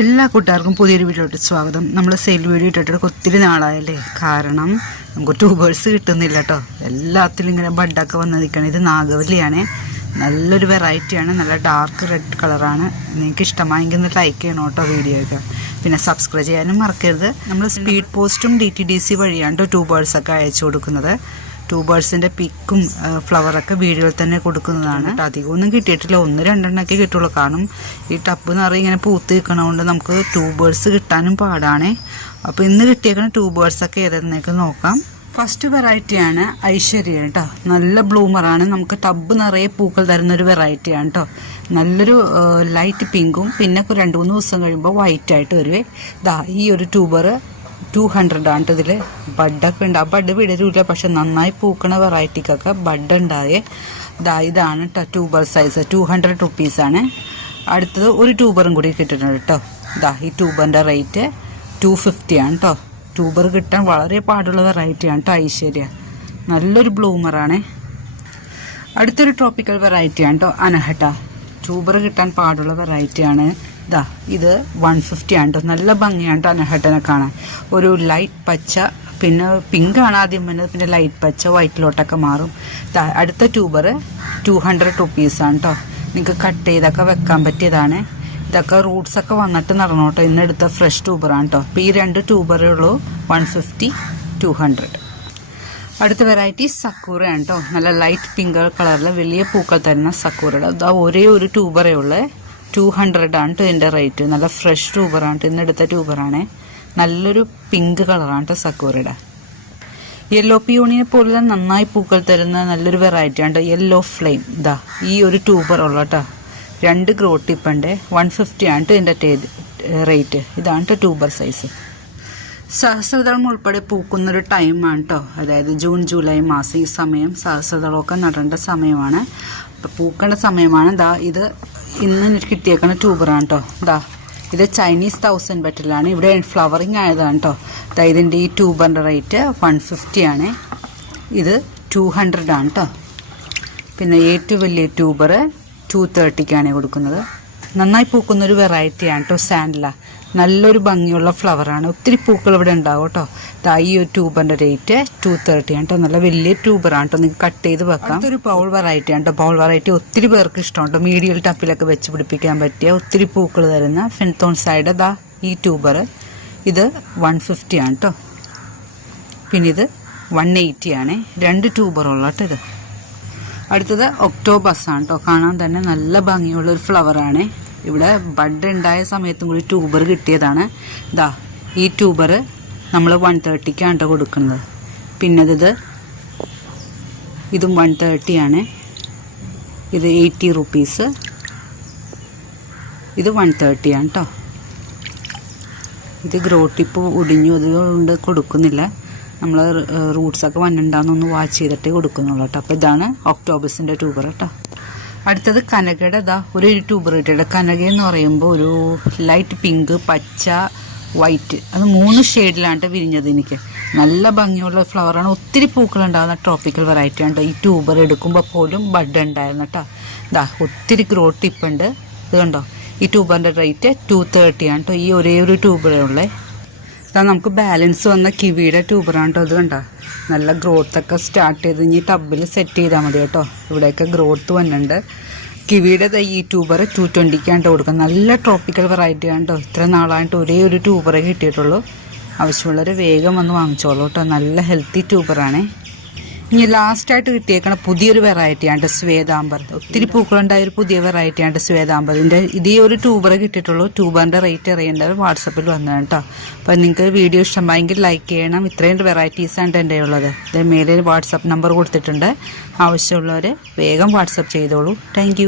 എല്ലാ കൂട്ടുകാർക്കും പുതിയൊരു വീഡിയോയിട്ട് സ്വാഗതം. നമ്മൾ സെയിൽ വീഡിയോ ഇട്ടിട്ട് ഒത്തിരി നാളായല്ലേ, കാരണം നമുക്ക് ട്യൂബേഴ്സ് കിട്ടുന്നില്ല കേട്ടോ. എല്ലാത്തിലും ഇങ്ങനെ ബഡൊക്കെ വന്ന് നിൽക്കണം. ഇത് നാഗവല്ലിയാണ്, നല്ലൊരു വെറൈറ്റിയാണ്, നല്ല ഡാർക്ക് റെഡ് കളറാണ്. നിങ്ങൾക്ക് ഇഷ്ടമായെങ്കിൽ ഒന്ന് ലൈക്ക് ചെയ്യണം കേട്ടോ വീഡിയോയൊക്കെ. പിന്നെ സബ്സ്ക്രൈബ് ചെയ്യാനും മറക്കരുത്. നമ്മൾ സ്പീഡ് പോസ്റ്റും DTDC വഴിയാണ് കേട്ടോ ട്യൂബേഴ്സൊക്കെ അയച്ചു കൊടുക്കുന്നത്. ട്യൂബേഴ്സിൻ്റെ പിക്കും ഫ്ലവറൊക്കെ വീഡിയോയിൽ തന്നെ കൊടുക്കുന്നതാണ്. അധികമൊന്നും കിട്ടിയിട്ടില്ല, 1-2 കിട്ടുള്ളൂ. കാരണം ഈ ടപ്പ് നിറയെ ഇങ്ങനെ പൂത്ത് നിൽക്കണതുകൊണ്ട് നമുക്ക് ട്യൂബേഴ്സ് കിട്ടാനും പാടാണേ. അപ്പോൾ ഇന്ന് കിട്ടിയേക്കുന്ന ട്യൂബേഴ്സൊക്കെ ഏതെന്നൊക്കെ നോക്കാം. ഫസ്റ്റ് വെറൈറ്റിയാണ് ഐശ്വര്യ കേട്ടോ. നല്ല ബ്ലൂമറാണ്, നമുക്ക് ടബ് നിറയെ പൂക്കൾ തരുന്നൊരു വെറൈറ്റിയാണ് കേട്ടോ. നല്ലൊരു ലൈറ്റ് പിങ്കും പിന്നെ 2-3 ദിവസം കഴിയുമ്പോൾ വൈറ്റ് ആയിട്ട് വരുവേ. ഈ ഒരു ട്യൂബർ 200 ആണ് ഇതിൽ. ബഡൊക്കെ ഉണ്ട്, ആ ബഡ് വിടരില്ല, പക്ഷെ നന്നായി പൂക്കണ വെറൈറ്റിക്കൊക്കെ ബഡ് ഉണ്ടായേ. ഇതാണ് കേട്ടോ ട്യൂബർ സൈസ്, 200 റുപ്പീസാണ്. അടുത്തത് ഒരു ട്യൂബറും കൂടി കിട്ടിയിട്ടുണ്ട് കേട്ടോ. ഈ ട്യൂബറിൻ്റെ റേറ്റ് 250 ആണ് കേട്ടോ. ട്യൂബർ കിട്ടാൻ വളരെ പാടുള്ള വെറൈറ്റിയാണ് കേട്ടോ ഐശ്വര്യ. നല്ലൊരു ബ്ലൂമറാണ്. അടുത്തൊരു ട്രോപ്പിക്കൽ വെറൈറ്റിയാണ് കേട്ടോ അനഹട്ട. ട്യൂബർ കിട്ടാൻ പാടുള്ള വെറൈറ്റിയാണ്. ഇത് 150 ആണ് കേട്ടോ. നല്ല ഭംഗിയാണ് കേട്ടോ അനഹട്ടനെ കാണാൻ. ഒരു ലൈറ്റ് പച്ച, പിന്നെ പിങ്ക് ആണ് ആദ്യം വന്നത്, പിന്നെ ലൈറ്റ് പച്ച വൈറ്റിലോട്ടൊക്കെ മാറും. അടുത്ത ട്യൂബർ 200 റുപ്പീസാണ് കേട്ടോ. നിങ്ങൾക്ക് കട്ട് ചെയ്തൊക്കെ വെക്കാൻ പറ്റിയതാണ്. ഇതൊക്കെ റൂട്ട്സൊക്കെ വന്നിട്ട് നടന്നു കേട്ടോ. ഇന്നെടുത്ത ഫ്രഷ് ട്യൂബറാണ് കേട്ടോ. അപ്പോൾ ഈ 2 ട്യൂബറേ ഉള്ളൂ, 150, 200. അടുത്ത വെറൈറ്റി സക്കൂറയാണ് കേട്ടോ. നല്ല ലൈറ്റ് പിങ്ക് കളറിൽ വലിയ പൂക്കൾ തരുന്ന സക്കൂറയുടെ ഒരേ ഒരു ട്യൂബറേ ഉള്ളൂ, 200 ആണ് കേട്ടോ ഇതിൻ്റെ റേറ്റ്. നല്ല ഫ്രഷ് ട്യൂബറാണ് കേട്ടോ. ഇന്നെടുത്ത ട്യൂബറാണ്. നല്ലൊരു പിങ്ക് കളറാണ് കേട്ടോ സക്കൂറയുടെ. യെല്ലോ പിയോണിയെ പോലെ തന്നെ നന്നായി പൂക്കൾ തരുന്ന നല്ലൊരു വെറൈറ്റിയാണ് കേട്ടോ യെല്ലോ ഫ്ലെയിം. ഈ ഒരു ട്യൂബർ ഉള്ള കേട്ടോ. 2 ഗ്രോ ടിപ്പുണ്ട്, 150 ആണ് കേട്ടോ ഇതിൻ്റെ റേറ്റ്. ഇതാണ് കേട്ടോ ട്യൂബർ സൈസ്. സഹസ്രദളം ഉൾപ്പെടെ പൂക്കുന്നൊരു ടൈമാണ് കേട്ടോ. അതായത് ജൂൺ ജൂലൈ മാസം. ഈ സമയം സഹസ്രദളമൊക്കെ നടേണ്ട സമയമാണ്, അപ്പം പൂക്കേണ്ട സമയമാണ്. ഇത് ഇന്ന് കിട്ടിയേക്കണ ട്യൂബറാണ് കേട്ടോ. ഇത് ചൈനീസ് 1000 ബെറ്റിലാണ്. ഇവിടെ ഫ്ലവറിങ് ആയതാണ് കേട്ടോ. ഇതിൻ്റെ ഈ ട്യൂബറിൻ്റെ റേറ്റ് 150 ആണ്. ഇത് 200 ആണ് കേട്ടോ. പിന്നെ ഏറ്റവും വലിയ ട്യൂബർ 230 കൊടുക്കുന്നത്. നന്നായി പൂക്കുന്നൊരു വെറൈറ്റിയാണ് കേട്ടോ സാൻഡല. നല്ലൊരു ഭംഗിയുള്ള ഫ്ലവറാണ്. ഒത്തിരി പൂക്കൾ ഇവിടെ ഉണ്ടാവും കേട്ടോ. ഈ ഒരു ട്യൂബറിൻ്റെ റേറ്റ് 230 ആണ് കേട്ടോ. നല്ല വലിയ ട്യൂബറാണ് കേട്ടോ. നിങ്ങൾക്ക് കട്ട് ചെയ്ത് വെക്കാം. ഒരു ബൗൾ വെറൈറ്റി ആണ് കേട്ടോ. ബൗൾ വെറൈറ്റി ഒത്തിരി പേർക്ക് ഇഷ്ടമാണ് കേട്ടോ. മീഡിയം ടപ്പിലൊക്കെ വെച്ച് പിടിപ്പിക്കാൻ പറ്റിയ ഒത്തിരി പൂക്കൾ തരുന്ന ഫെൻതോൺ സൈഡ് ഈ ട്യൂബർ. ഇത് 150 ആണ് കേട്ടോ. പിന്നെ ഇത് 180 ആണ്. 2 ട്യൂബറുള്ള കേട്ടോ ഇത്. അടുത്തത് ഒക്ടോബസ് ആണ് കേട്ടോ. കാണാൻ തന്നെ നല്ല ഭംഗിയുള്ളൊരു ഫ്ലവറാണ്. ഇവിടെ ബഡ് ഉണ്ടായ സമയത്തും കൂടി ട്യൂബർ കിട്ടിയതാണ്. ഈ ട്യൂബർ നമ്മൾ 130 കേട്ടോ കൊടുക്കുന്നത്. പിന്നെ ഇതും 130 ആണ്. ഇത് 80 റുപ്പീസ്. ഇത് 130 ആണ് കേട്ടോ. ഇത് ഗ്രോ ടിപ്പ് ഒടിഞ്ഞു, അതുകൊണ്ട് കൊടുക്കുന്നില്ല. നമ്മൾ റൂട്ട്സൊക്കെ വന്നിട്ടുണ്ടാകുന്നൊന്ന് വാച്ച് ചെയ്തിട്ടേ കൊടുക്കുന്നുള്ളൂ കേട്ടോ. അപ്പോൾ ഇതാണ് ഒക്ടോബസിൻ്റെ ട്യൂബർ കേട്ടോ. അടുത്തത് കനകയുടെ ഒരു ട്യൂബർ കിട്ടിയത്. കനക എന്ന് പറയുമ്പോൾ ഒരു ലൈറ്റ് പിങ്ക്, പച്ച, വൈറ്റ്, അത് 3 ഷെയ്ഡിലാണ് വിരിഞ്ഞത്. എനിക്ക് നല്ല ഭംഗിയുള്ള ഫ്ലവറാണ്. ഒത്തിരി പൂക്കളുണ്ടാകുന്ന ട്രോപ്പിക്കൽ വെറൈറ്റി ആണ്. ഈ ട്യൂബർ എടുക്കുമ്പോൾ പോലും ബഡ് ഉണ്ടായിരുന്നു കേട്ടോ. ഒത്തിരി ഗ്രോ ടിപ്പുണ്ട്. ഇത് കണ്ടോ. ഈ ട്യൂബറിൻ്റെ റേറ്റ് 230 ആണ് കേട്ടോ. ഈ ഒരേ ഒരു ട്യൂബറേ ഉള്ളേ. നമുക്ക് ബാലൻസ് വന്ന കിവിയുടെ ട്യൂബറാണ് കേട്ടോ. ഇത് കണ്ടോ. നല്ല ഗ്രോത്തൊക്കെ സ്റ്റാർട്ട് ചെയ്ത് ഇനി ടബിൽ സെറ്റ് ചെയ്താൽ മതി കേട്ടോ. ഇവിടെയൊക്കെ ഗ്രോത്ത് വന്നിട്ടുണ്ട്. കിവിയുടെ ഈ ട്യൂബർ 220 കേട്ടോ കൊടുക്കുക. നല്ല ട്രോപ്പിക്കൽ വെറൈറ്റി ആണ് കേട്ടോ. ഇത്ര നാളായിട്ട് ഒരേ ഒരു ട്യൂബറേ കിട്ടിയിട്ടുള്ളൂ. ആവശ്യമുള്ളവർ വേഗം വന്ന് വാങ്ങിച്ചോളൂ കേട്ടോ. നല്ല ഹെൽത്തി ട്യൂബറാണേ. ഇനി ലാസ്റ്റായിട്ട് കിട്ടിയേക്കണ പുതിയൊരു വെറൈറ്റിയാണ് ശ്വേതാംബർ. ഒത്തിരി പൂക്കളുണ്ടായ ഒരു പുതിയ വെറൈറ്റിയാണ് ശ്വേതാംബർ. ഇതേ ഒരു ട്യൂബറെ കിട്ടിയിട്ടുള്ളൂ. ട്യൂബറിൻ്റെ റേറ്റ് അറിയേണ്ടത് വാട്സപ്പിൽ വന്നതാണ് കേട്ടോ. അപ്പോൾ നിങ്ങൾക്ക് വീഡിയോ ഇഷ്ടമായെങ്കിൽ ലൈക്ക് ചെയ്യണം. ഇത്രയും വെറൈറ്റീസാണ് എൻ്റെ ഉള്ളത്. ഇത് മേലെ വാട്സപ്പ് നമ്പർ കൊടുത്തിട്ടുണ്ട്. ആവശ്യമുള്ളവർ വേഗം വാട്സപ്പ് ചെയ്തോളൂ. താങ്ക്